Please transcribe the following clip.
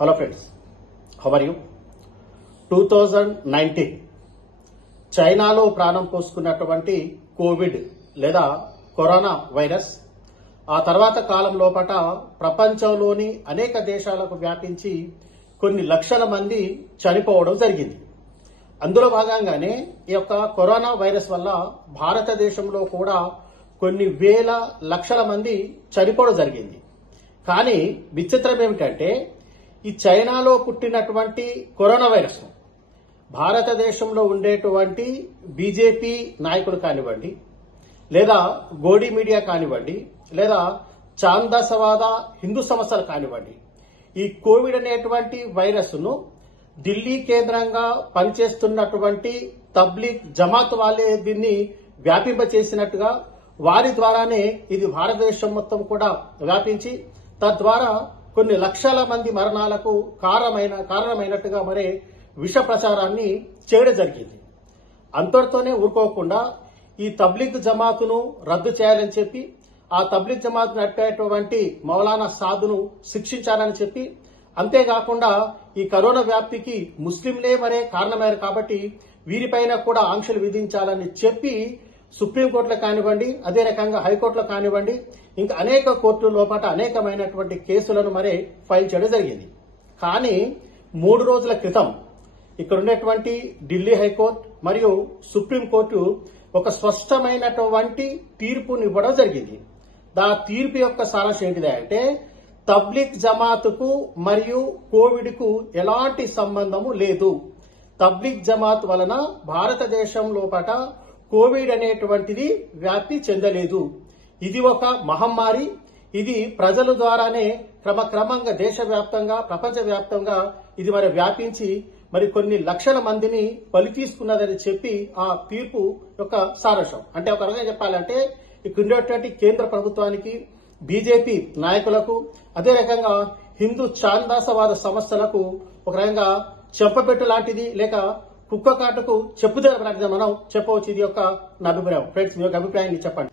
Hello friends, how are you? 2019 చైనాలో ప్రాణం పోసుకున్నటువంటి కోవిడ్ లేదా కరోనా వైరస్ ఆ తర్వాత కాలం లోపట ప్రపంచంలోని అనేక దేశాలకు వ్యాపించి కొన్ని లక్షల మంది చనిపోవడం జరిగింది. అందులో భాగంగానే ఈ యొక్క కరోనా వైరస్ వల్ల భారతదేశంలో కూడా కొన్ని వేల లక్షల మంది చనిపోవడం జరిగింది. కానీ విచిత్రం ఏమిటంటే ఈ చైనాలో పుట్టినటువంటి కరోనా వైరస్ భారతదేశంలో ఉండేటువంటి బీజేపీ నాయకులు కానివ్వండి, లేదా గోడి మీడియా కానివ్వండి, లేదా చాందసవాద హిందూ సంస్థలు కానివ్వండి, ఈ కోవిడ్ అనేటువంటి వైరస్ ను ఢిల్లీ కేంద్రంగా పనిచేస్తున్నటువంటి తబ్లీగ్ జమాత్ వాళ్ళే దీన్ని వ్యాపింపచేసినట్టుగా, వారి ద్వారానే ఇది భారతదేశం మొత్తం కూడా వ్యాపించి తద్వారా కొన్ని లక్షల మంది మరణాలకు కారణమైనట్టుగా మరే విష ప్రచారాన్ని చేయడం జరిగింది. అంతటితోనే ఊరుకోకుండా ఈ తబ్లీగ్ జమాతును రద్దు చేయాలని చెప్పి, ఆ తబ్లీగ్ జమాత్ నడిపేటువంటి మౌలానా సాదును శిక్షించాలని చెప్పి, అంతేకాకుండా ఈ కరోనా వ్యాప్తికి ముస్లింలే మరే కారణమయ్యారు కాబట్టి వీరిపైన కూడా ఆంక్షలు విధించాలని చెప్పి సుప్రీంకోర్టులో కానివ్వండి, అదే రకంగా హైకోర్టులో కానివ్వండి, ఇంకా అనేక కోర్టుల లోపల అనేకమైనటువంటి కేసులను మరే ఫైల్ చేయడం జరిగింది. కానీ 3 రోజుల క్రితం ఇక్కడ ఉన్నటువంటి ఢిల్లీ హైకోర్టు మరియు సుప్రీంకోర్టు ఒక స్పష్టమైనటువంటి తీర్పునివ్వడం జరిగింది. ఆ తీర్పు యొక్క సారాంశం ఏంటిది అంటే తబ్లీగ్ జమాత్కు మరియు కోవిడ్ కు ఎలాంటి సంబంధము లేదు. తబ్లీగ్ జమాత్ వలన భారతదేశం లోపల కోవిడ్ అనేటువంటిది వ్యాప్తి చెందలేదు. ఇది ఒక మహమ్మారి. ఇది ప్రజల ద్వారానే క్రమక్రమంగా దేశవ్యాప్తంగా ప్రపంచవ్యాప్తంగా ఇది మరి వ్యాపించి మరి కొన్ని లక్షల మందిని బలి తీసుకున్నదని చెప్పి ఆ తీర్పు యొక్క సారాంశం. అంటే ఒక రకంగా చెప్పాలంటే ఇక్కడ ఉండేటువంటి కేంద్ర ప్రభుత్వానికి, బీజేపీ నాయకులకు, అదే రకంగా హిందూ చాందాసవాద సంస్థలకు ఒక రకంగా చెంపపెట్టు లాంటిది, లేక కుక్క కాటుకు చెప్పుదల మనం చెప్పవచ్చు. ఇది యొక్క నా అభిప్రాయం. ఫ్రెండ్స్, మీ యొక్క అభిప్రాయాన్ని చెప్పండి.